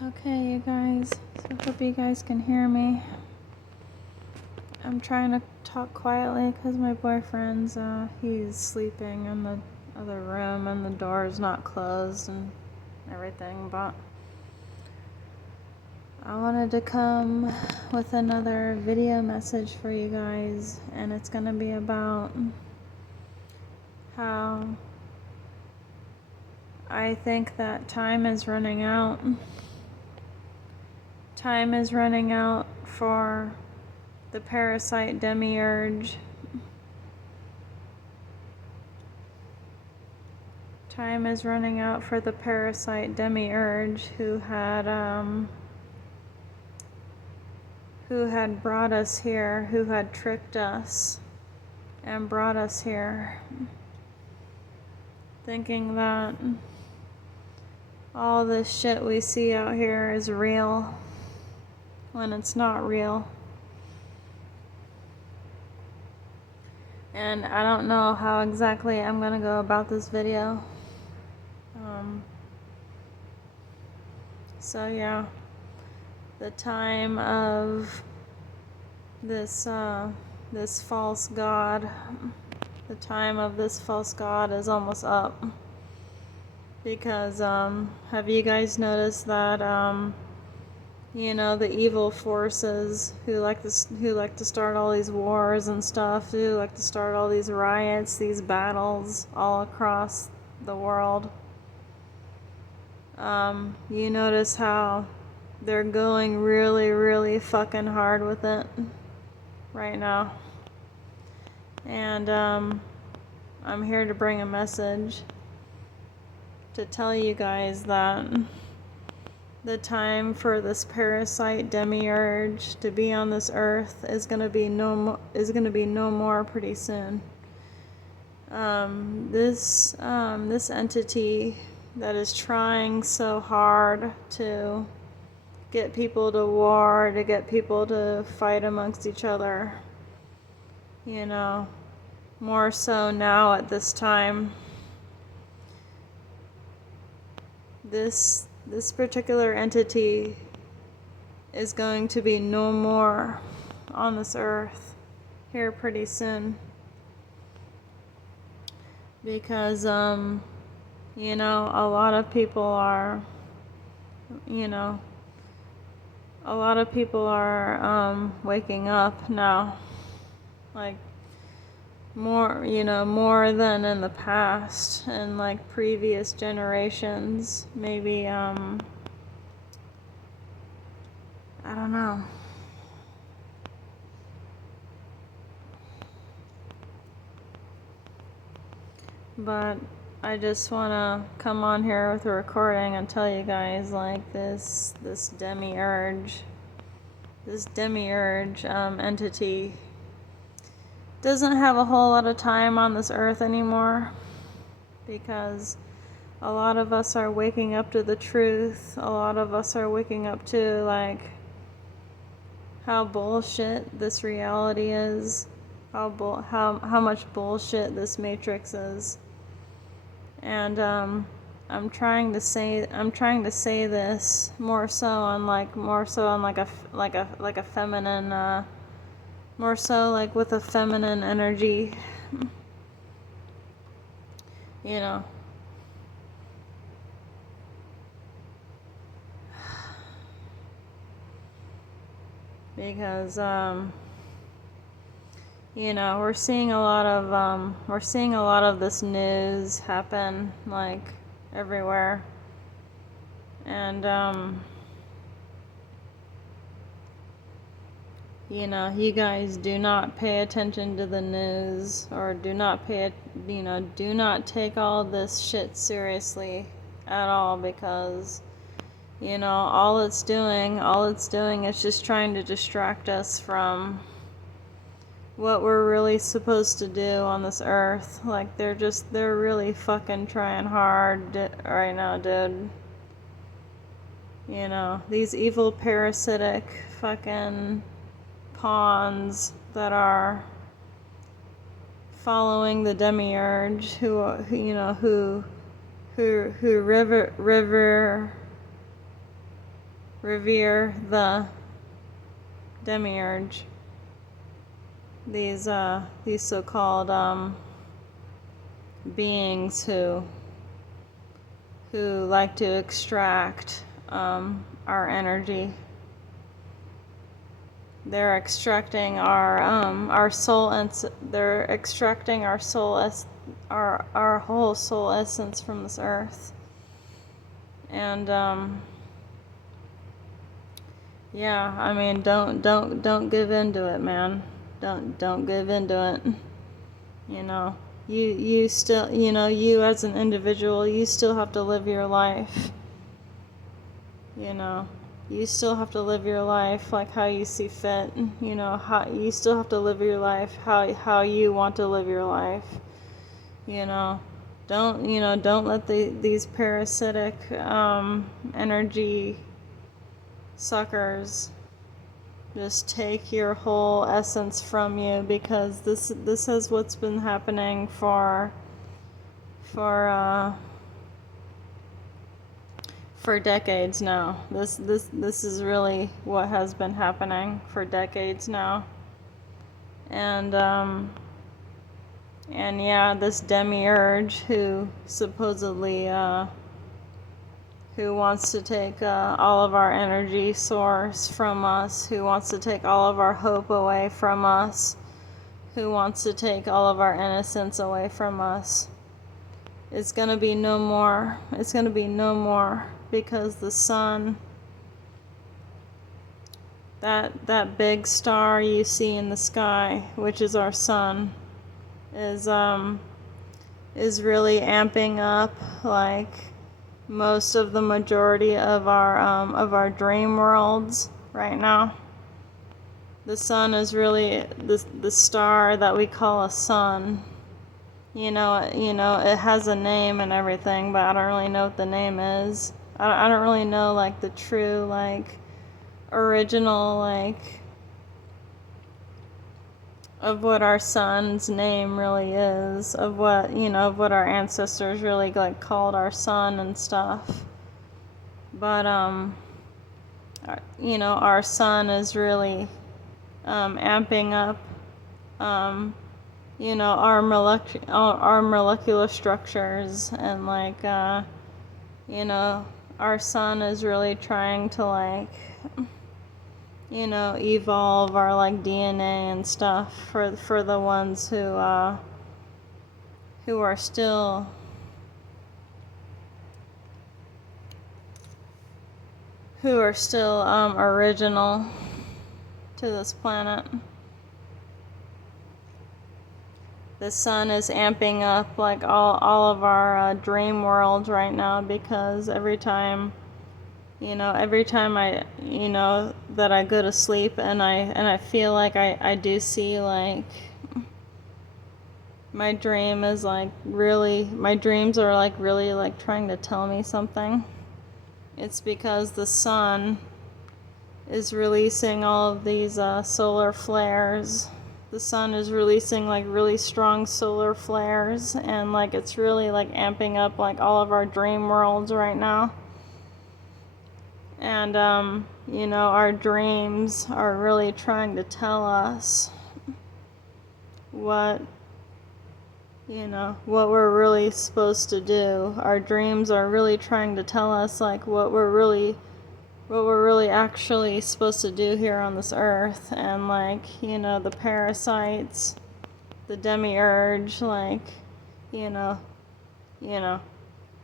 Okay, you guys, so I hope you guys can hear me. I'm trying to talk quietly because my boyfriend's, he's sleeping in the other room and the door is not closed and everything, but I wanted to come with another video message for you guys, and it's gonna be about how I think that time is running out. Time is running out for the Parasite Demiurge. Time is running out for the Parasite Demiurge who had brought us here, who had tricked us and brought us here, thinking that all this shit we see out here is real when it's not real. And I don't know how exactly I'm gonna go about this video. So yeah, the time of this false god, the time of this false god is almost up. Because have you guys noticed that you know, the evil forces who like to start all these wars and stuff, who like to start all these riots, these battles all across the world. You notice how they're going really, really fucking hard with it right now. And I'm here to bring a message to tell you guys that the time for this Parasite Demiurge to be on this earth is gonna be no more pretty soon. This entity that is trying so hard to get people to war, to get people to fight amongst each other, you know, more so now at this time. This particular entity is going to be no more on this earth here pretty soon. Because, you know, a lot of people are waking up now. Like, more than in the past and like previous generations. Maybe, I don't know. But I just want to come on here with a recording and tell you guys, like, this Demiurge entity doesn't have a whole lot of time on this earth anymore, because a lot of us are waking up to the truth. A lot of us are waking up to, like, how bullshit this reality is, how much bullshit this matrix is. And I'm trying to say this more so on like a feminine, more so like with a feminine energy, you know. Because you know, we're seeing a lot of this news happen like everywhere. And you know, you guys do not pay attention to the news, or do not take all this shit seriously at all, because, you know, all it's doing is just trying to distract us from what we're really supposed to do on this earth. Like, they're really fucking trying hard right now, dude. You know, these evil parasitic fucking pawns that are following the Demiurge, who revere the Demiurge. These so-called beings who like to extract our energy. They're extracting our soul, and they're extracting our soul, our whole soul essence from this earth. And yeah, I mean, don't give into it, man. Don't give into it. You know, you still, you know, you as an individual, you still have to live your life. You know, you still have to live your life like how you see fit. You know, how you still have to live your life how you want to live your life. You know, don't let these parasitic energy suckers just take your whole essence from you, because this is what's been happening for decades now. This is really what has been happening for decades now. And yeah, this Demiurge who supposedly who wants to take all of our energy source from us, who wants to take all of our hope away from us, who wants to take all of our innocence away from us. It's going to be no more. It's going to be no more, because the sun, that big star you see in the sky, which is our sun, is really amping up like most of the majority of our dream worlds right now. The sun is really the star that we call a sun. You know, it has a name and everything, but I don't really know what the name is. I don't really know like the true like original like of what our sun's name really is, of what, you know, of what our ancestors really like called our sun and stuff. But you know, our sun is really amping up you know, our molecular structures, and like you know, our sun is really trying to like, you know, evolve our like DNA and stuff for the ones who are still original to this planet. The sun is amping up like all of our dream worlds right now, because every time I, you know, that I go to sleep and I feel like I do see like my dreams are like really like trying to tell me something. It's because the sun is releasing all of these solar flares. The sun is releasing like really strong solar flares, and like it's really like amping up like all of our dream worlds right now. And you know, our dreams are really trying to tell us what, you know, what we're really supposed to do. Our dreams are really trying to tell us like what we're really actually supposed to do here on this earth. And like, you know, the parasites, the Demiurge, like, you know,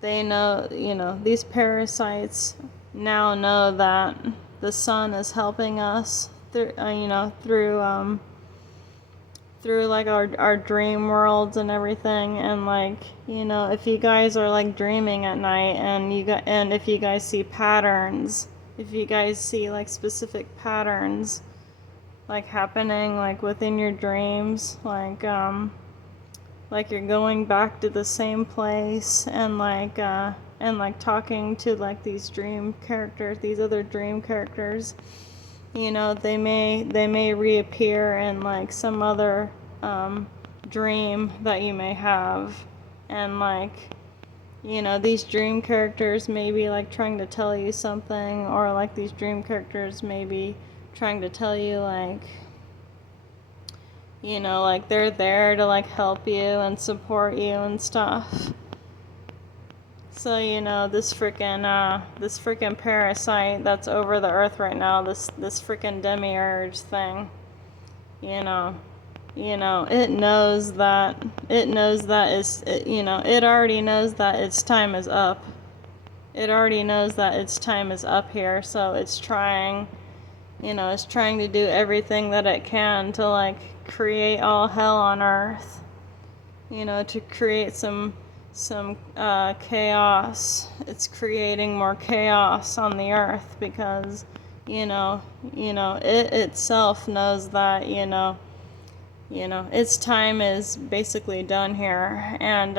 they know, you know, these parasites now know that the sun is helping us through, you know, through like our dream worlds and everything. And like, you know, if you guys are like dreaming at night and if you guys see patterns, if you guys see like specific patterns like happening like within your dreams, like you're going back to the same place, and like talking to like these other dream characters, you know, they may reappear in like some other dream that you may have. And like, you know, these dream characters may be like trying to tell you something, or like these dream characters may be trying to tell you, like, you know, like they're there to like help you and support you and stuff. So, you know, this freaking parasite that's over the earth right now, this freaking Demiurge thing, you know, it knows that it already knows that its time is up. It already knows that its time is up here, so it's trying to do everything that it can to like create all hell on earth, you know, to create some chaos. It's creating more chaos on the earth because it itself knows that its time is basically done here. And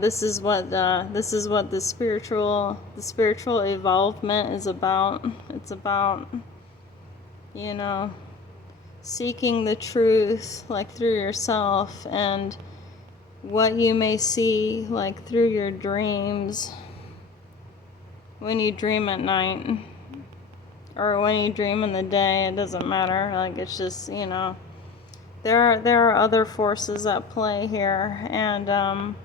this is what the spiritual evolvement is about. It's about seeking the truth, like through yourself, and what you may see, like through your dreams, when you dream at night, or when you dream in the day. It doesn't matter. Like, it's just, there are other forces at play here, and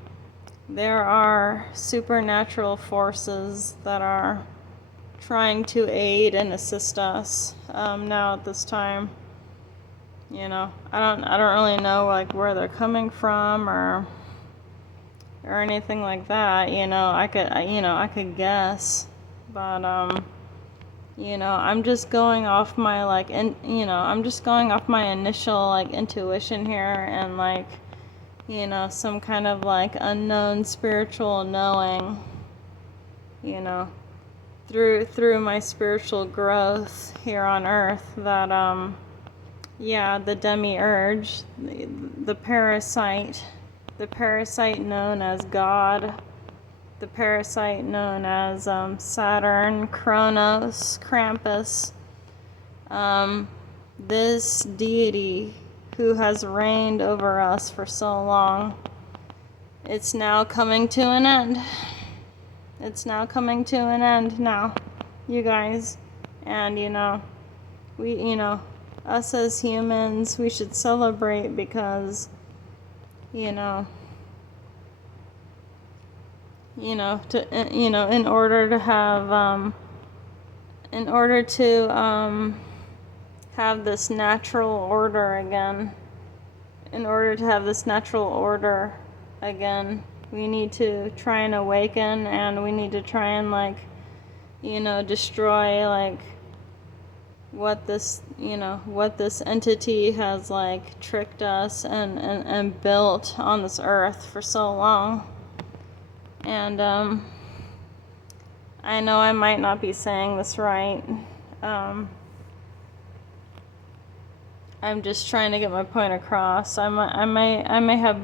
there are supernatural forces that are trying to aid and assist us now at this time. I don't really know like where they're coming from or anything like that. I could guess, but I'm just going off my I'm just going off my initial like intuition here, and like some kind of like unknown spiritual knowing, through my spiritual growth here on earth, that the Demiurge, the parasite known as God, the parasite known as Saturn, Kronos, Krampus, this deity who has reigned over us for so long, it's now coming to an end. It's now coming to an end now, you guys. And us as humans, we should celebrate because in order to have this natural order again, we need to try and awaken, and we need to try and destroy like what this entity has like tricked us and built on this earth for so long. And I know I might not be saying this right. I'm just trying to get my point across. I may have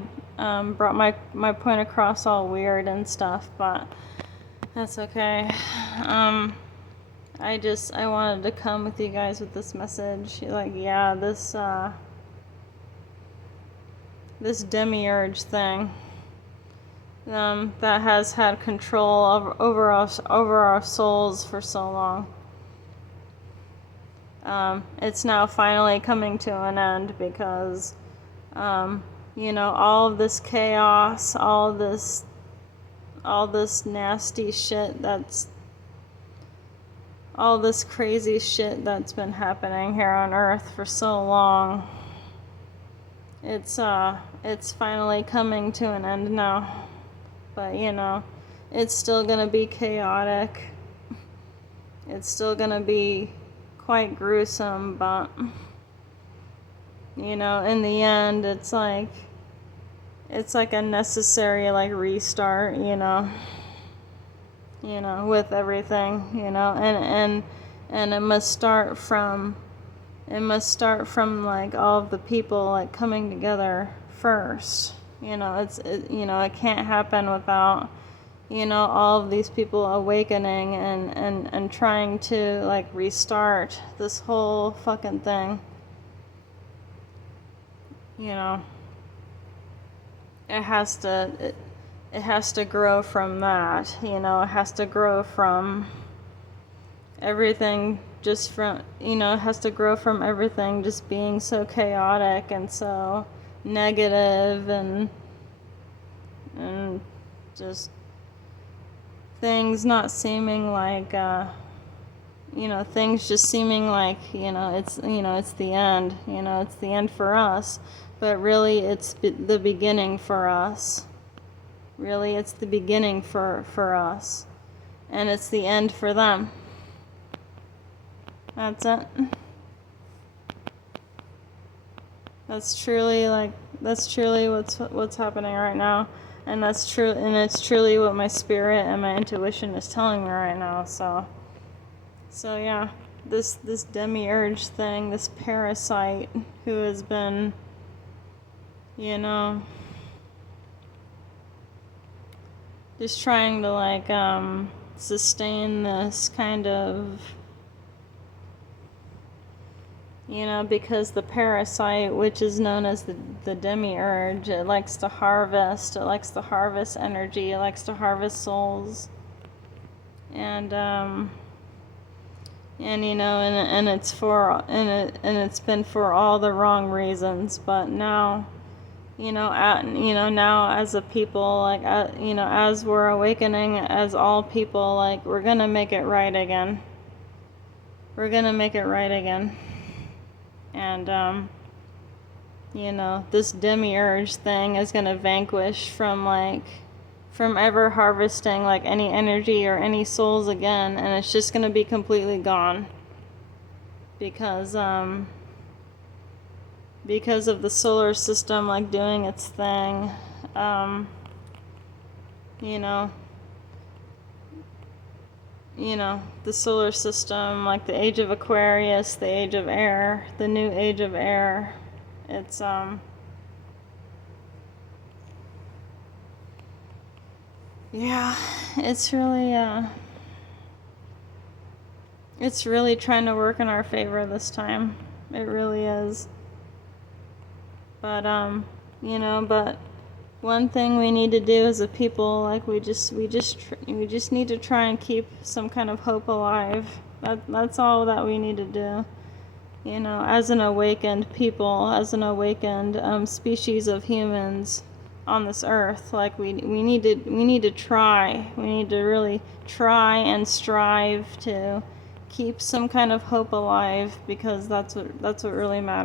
brought my point across all weird and stuff, but that's okay. I wanted to come with you guys with this message. Like, this Demiurge thing that has had control over our souls for so long. It's now finally coming to an end because, all of this chaos, all this nasty shit all this crazy shit that's been happening here on Earth for so long, it's finally coming to an end now. But, it's still gonna be chaotic. It's still gonna be quite gruesome, but in the end, it's like a necessary like restart, with everything, and it must start from like all of the people like coming together first. It can't happen without all of these people awakening and trying to like restart this whole fucking thing, it has to grow from that, you know. It has to grow from everything, just from, you know, it has to grow from everything just being so chaotic and so negative, and just things not seeming like you know, things just seeming like, you know, it's the end, you know, it's the end for us, but really it's the beginning for us. Really, it's the beginning for us, and it's the end for them. That's it. That's truly what's happening right now, and that's true, and it's truly what my spirit and my intuition is telling me right now. So yeah, this Demiurge thing, this parasite who has been, you know, just trying to like sustain this kind of, you know, because the parasite, which is known as the Demiurge, it likes to harvest energy, it likes to harvest souls, and you know, and it's been for all the wrong reasons. But now, you know, now as a people, like, you know, as we're awakening, as all people, like, we're gonna make it right again. We're gonna make it right again. And you know, this Demiurge thing is gonna vanquish from ever harvesting like any energy or any souls again, and it's just gonna be completely gone because of the solar system like doing its thing. You know, the solar system, like the age of Aquarius, the age of air, the new age of air. It's yeah, it's really trying to work in our favor this time. It really is. But you know, but one thing we need to do as a people, like, we just need to try and keep some kind of hope alive. That's all that we need to do. You know, as an awakened people, as an awakened species of humans on this earth, like, we need to try. We need to really try and strive to keep some kind of hope alive, because that's what really matters.